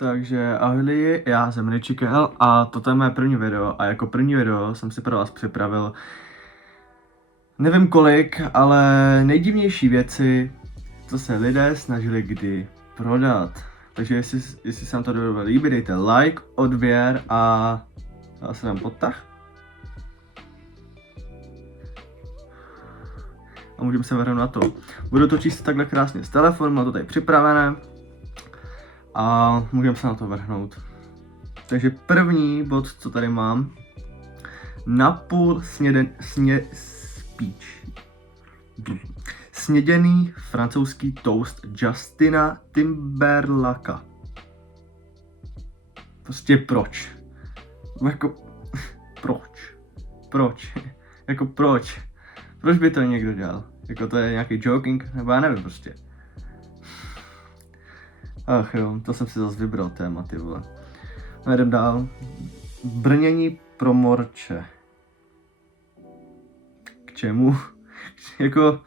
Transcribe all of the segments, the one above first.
Takže ahoj lidi, já jsem Richikel a toto je moje první video a jako první video jsem si pro vás připravil nevím kolik, ale nejdivnější věci, co se lidé snažili kdy prodat. Takže jestli se vám to video líbí, dejte like, odběr a já se dám podtah. A můžeme se vrhnout na to. Budu to číst takhle krásně z telefonu, mám to tady připravené. A můžeme se na to vrhnout. Takže první bod, co tady mám, napůl sněděný francouzský toast Justina Timberlaka. Prostě proč? Jako, proč? Jako proč? Proč by to někdo dělal? Jako to je nějaký joking? Nebo já nevím prostě. Ach jo, to jsem si zase vybral téma, ty vole. No jdem dál. Brnění pro morče. K čemu? Jako,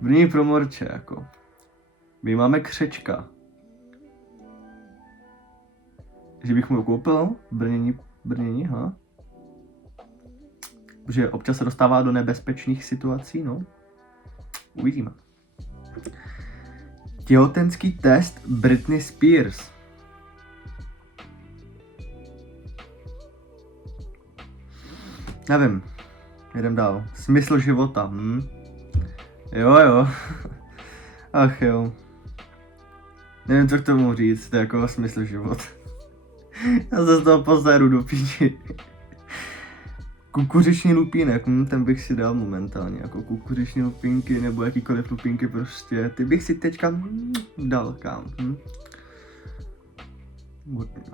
brnění pro morče, jako. My máme křečka. Že bych mu koupil brnění, ha? Protože občas se dostává do nebezpečných situací, no. Uvidíme. Těhotenský test Britney Spears. Nevím. Jdem dál. Smysl života. Jo. Ach jo. Nevím, co k tomu říct. To je jako smysl života. Já se z toho pozeru do píči. Kukuřiční lupínek, ten bych si dal momentálně, jako kukuřiční lupínky nebo jakýkoliv lupínky prostě, ty bych si teďka dal kam.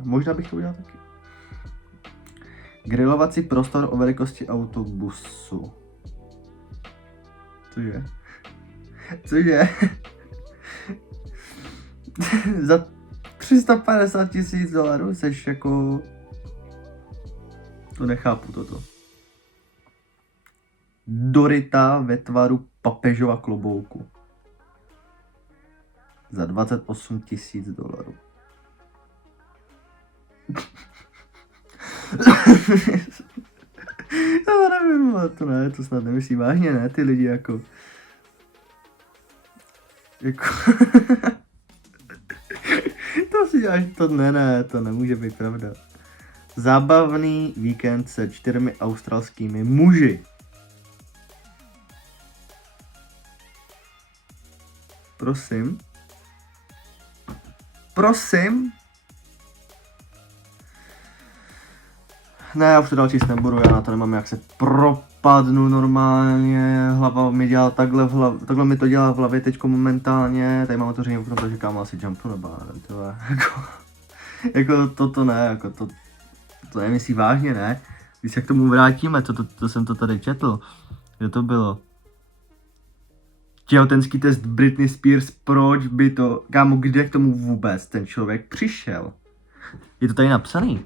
Možná bych to udělal taky. Grilovací prostor o velikosti autobusu. Cože? Za 350 000 dolarů seš jako... To nechápu toto. Dorita ve tvaru papežova klobouku. Za 28 000 dolarů. Já nevím, to ne, to snad nemyslí vážně, ne, ty lidi jako... To si děláš, to nemůže být pravda. Zábavný víkend se 4 australskými muži. Prosím? Ne, já už to dál číst nebudu, já na to nemám jak se propadnu normálně, hlava mi dělá takhle mi to dělá v hlavě teďko momentálně, tady mám otevřený okno, takže kámo asi jumpu nebo jako toto ne, jako to nemyslí vážně, ne? Když se k tomu vrátíme, to jsem to tady četl, kde to bylo? Těhotenský test Britney Spears, proč by to, kámo, kde k tomu vůbec ten člověk přišel? Je to tady napsaný.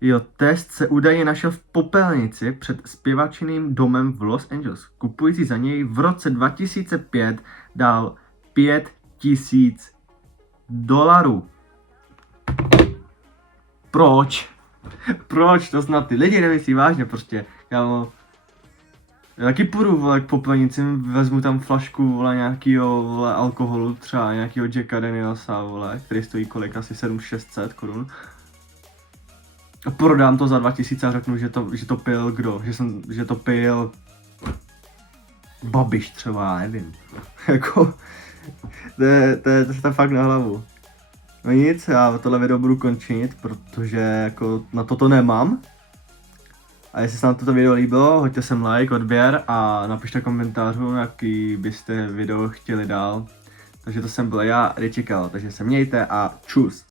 Jo, test se údajně našel v popelnici před zpěvačiným domem v Los Angeles. Kupující za něj v roce 2005 dal $5 000. Proč? Proč? To snad ty lidi nemyslí vážně prostě, kámo. Já taky půjdu, vole, k popelnici, vezmu tam flašku, vole, nějakýho, vole, alkoholu, třeba nějakýho Jacka Danielsa, vole, který stojí kolik, asi 700-600 korun. A prodám to za 2000 a řeknu, že to pil kdo? Že to pil Babiš třeba, nevím. Jako, to je fakt na hlavu. No nic, já tohle video budu končit, protože jako na toto nemám. A jestli se vám toto video líbilo, hoďte sem like, odběr a napište komentářů, jaký byste video chtěli dál. Takže to jsem byl já, Richikel, takže se mějte a čus.